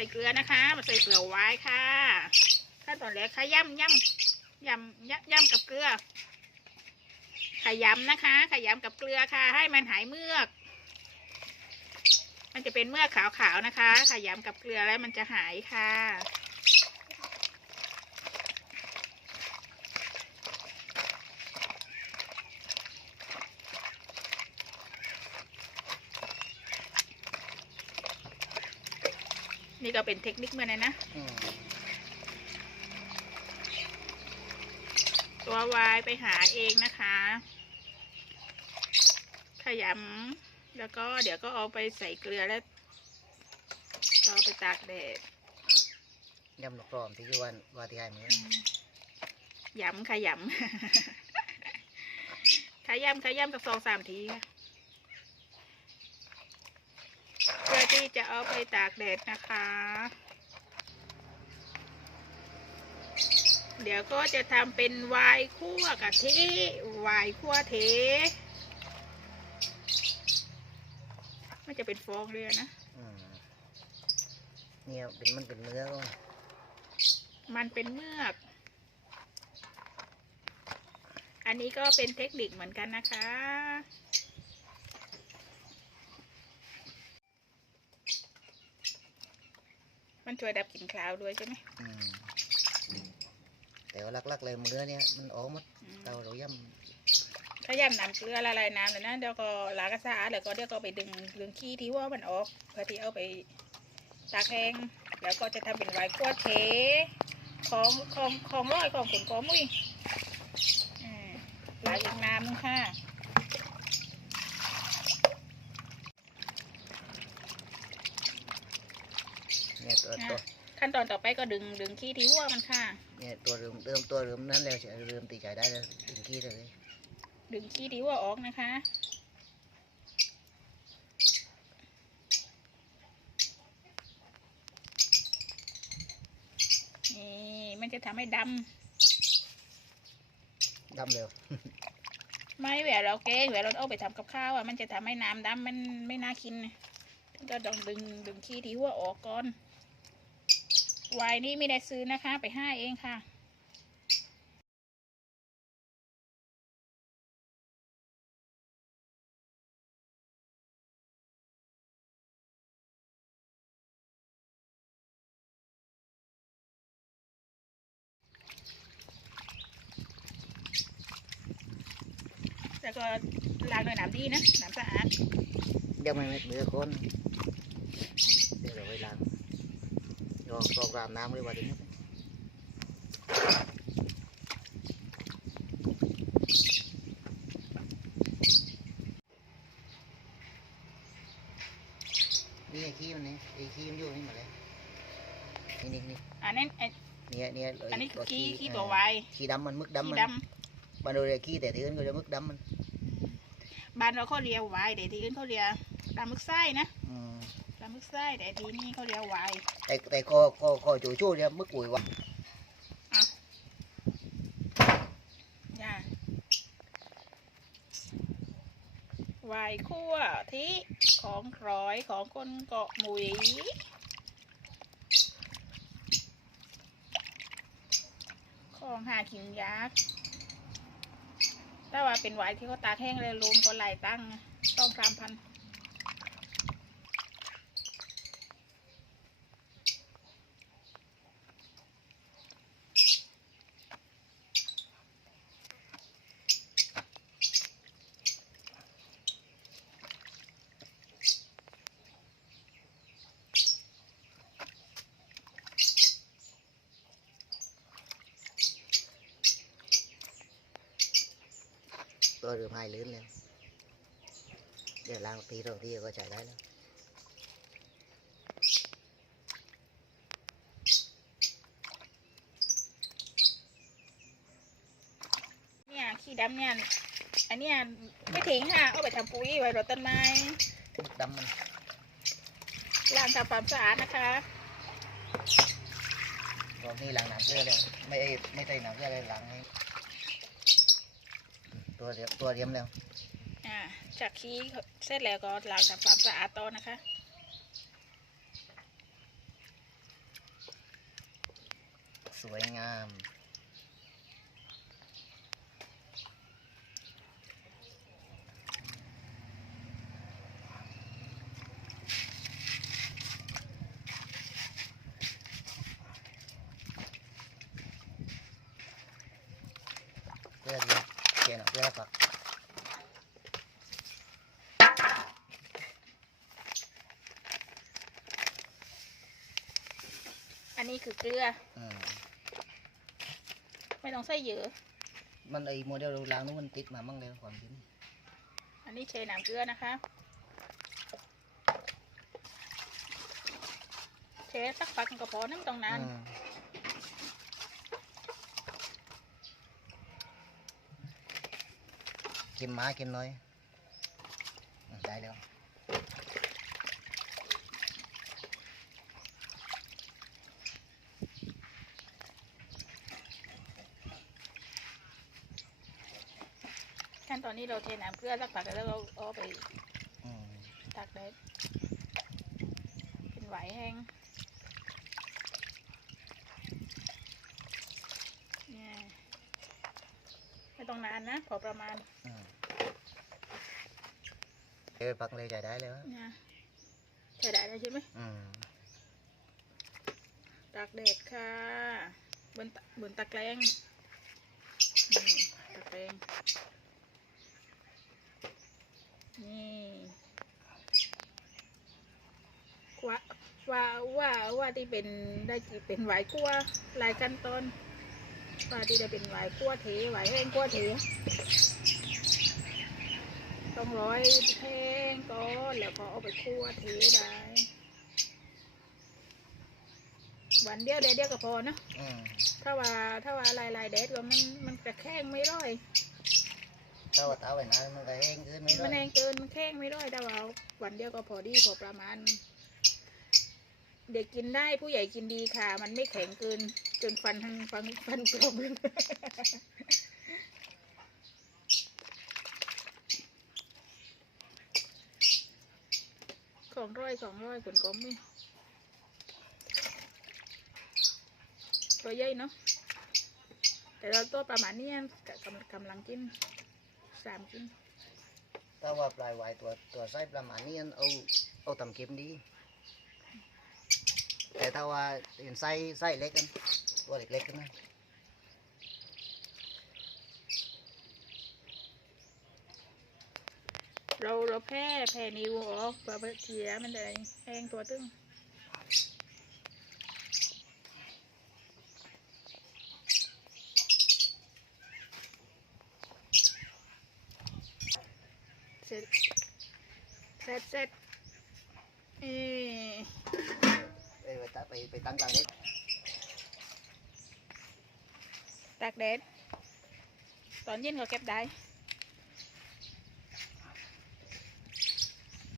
ส่เกลือนะคะมาใส่เกลือไว้ค่ะขั้นตอนแรกค่ะย่ำย่ำย่ำย่ำย่ำกับเกลือขยำนะคะ ขยำกับเกลือค่ะ ให้มันหายเมือก มันจะเป็นเมือกขาวๆนะคะ ขยำกับเกลือแล้วมันจะหายค่ะ นี่ก็เป็นเทคนิคเมื่อนะนะอืมตัววายไปหาเองนะคะ ขยำแล้วก็เดี๋ยวก็เอาไปใส่เกลือแล้วก็เอาไปตากแดดยำหลอกรอมที่คือวันวาที่ให้มือยำขยำขยำขยำกับสองสามทีค่ะเพื่อ ที่จะเอาไปตากแดดนะคะ เดี๋ยวก็จะทำเป็นวายคั่วกะทิวายคั่วเทมันจะเป็นฟองเรือนะอืมเนี่ยเป็นมันเป็นเนื้อก็มันเป็นเมือก อันนี้ก็เป็นเทคนิคเหมือนกันนะคะ มันช่วยดับกลิ่นคลาวด้วยใช่ไหมอืมแต่ว่าลักๆเลยเนื้อเนี่ยมันออกหมดอืมเราเราย่ขยำน้ำเกลือละลายน้ำเลยนะเดี๋ยวก็ล้างกระสะอาดแล้วก็เดี๋ยวก็ไปดึงเรื่องขี้ที่ว่ามันออกเพื่อที่เอาไปตากแห้งแล้วก็จะทำเป็นไวน์กัวเทของของของร้อยของขุนกอมุ้ยอืมล้างอีกน้ำนึงค่ะำเนี่ย ตัวตัวขั้นตอนต่อไปก็ดึงดึงขี้ที่หัวมันค่ะ เนี่ยตัวเริ่มเริ่มตัวเริ่มนั้นแล้วจะเริ่มตีใจได้แล้วถึงขี้เลย ดึงขี้ที่หัวออกนะคะนี่มันจะทำให้ดดำเร็วำไม่เวลาเราแกงเวลาเราเอาไปทำกับข้าวอะมันจะทำให้น้ำดำมันไม่น่ากินนะก็ต้องดึงดึงขี้ที่หัวออกก่อน ไวน์นี่ไม่ได้ซื้อนะคะ ไปห้าเองค่ะแล้วก็ล้างด้วยน้ำดีนะ น้ำสะอาดยังไม่เม็ดเนื้อคนเดี๋ยวเราไปล้าง ลองลองรามน้ำเลยว่าดีไหมนี่ไอ้ขี้มันนี่ไอ้ขี้มันอยู่นี่หมดเลยนี่นี่นี่อันนั้นไอ้เนี่ยเนี่ยอันนี้คือขี้ขี้เตัวไวน์ขี้ดำมันมึกดำขี้มันดบานโดยขี้แต่ที่อื่นก็จะมึกดำมันำบ้านเราเขาเรียกไวน์แต่ที่อื่นเขาเรียกปลาหมึกไส้นะอื มปลาหมึกไส้แต่ที่นี่เขาเรียกไวน์แต่แต่ก็ก็ก็จู่จู่เนี่ยมึกปุ๋ยวะจ้าไวน์คั่วที่ของกร้อยของคนเกาะหมุยของหาขิงยักษ์แต่ว่าเป็นไวน์ที่เขาตากแห้งเลยรวมก็หลายตั้งนะต้องสามพัน ตัวเรือพายลื่นเลยเดี๋ยวล้างทีสองทีก็ใช้ได้แล้วเนี่ยขี้ดำเนี่ยอันเนี้ยไม่ทิ้งค่ะเอาไปทำปุ๋ยไว้รดต้นไม้มึกดำมันล้างทำความสะอาดนะคะรอบนี้ล้างน้ำเกลือเลยไม่ไอ้ไม่ใส่น้ำเกลือเลยล้างให้ ตัวเดียวตัวเดียมแล้วอ่าจากขี้เสร็จแล้วก็ล้างทำความสะอาดต่อนะคะสวยงาม เขียนเพื่อนฝักอันนี้คือเกลือ อืมไม่ต้องใส่เยอะ มันไอโมเดลล้างนู้นมันติดมามั่งเลยความจริงอันนี้เชน้ำเกลือนะคะเชสักพักก็พอน้ำตรงนั้น อืม เค็มมาเค็มน้อย ได้แล้วขั้นตอนนี้เราเทน้ำเกลือสักพักแล้วเราเอาไปตากแดดเป็นไหวแห้งเนี่ยไม่ ต้องนานนะ พอประมาณอืมเออปักเลยใจได้แล้วเนี่ยใช้ได้แล้วใช่ไหมอืมตากแดดค่ะ บนตะบนตะแกรงนี่ตะแกรงนี่ว่าว่าว่าว่าที่เป็นได้กี่เป็นหวายกั้วหลายขั้นตอน ว่าที่ได้เป็นหวายกั้วเทหวายแห้งกั้วเทต้องร้อยแห้งก่อนแล้วก็เอาไปคั่วเทได้วันเดียวเดียวเดียวก็พอเนอะอืมถ้าว่าถ้าว่าลายลายๆแดดก็มันมันจะแข้งไม่ร้อยถ้าว่าเท้าไว้นานมันก็แห้งขึ้นไม่ได้มันแรงเกินมันแข้งไม่ร้อยแต่ว่าวันเดียวก็พอดีพอประมาณ เด็กกินได้ผู้ใหญ่กินดีค่ะ มันไม่แข็งเกิน จนฟันทั้งฟันฟันกรอบเลยของร้อยของร้อยผลก็ไม่ตัวใหญ่เนาะแต่เราตัวประมาณนี้กำกำลังกินสามกินถ้าว่าปลายไวายตัวตัวไส้ประมาณนี้เอาเอาตำเค็มดี แต่ถ้าว่าเห็นไส้ไส้เล็กกันตัวเล็กๆกันนะเราเราแพ้แพ้นิวออกปลาเทียมันจะแห้งตัวตึงเสร็จเสร็จเสร็จเอ๊ ไปไปตั้งกลางเด็กตากแดดตอนเย็นก็เก็บได้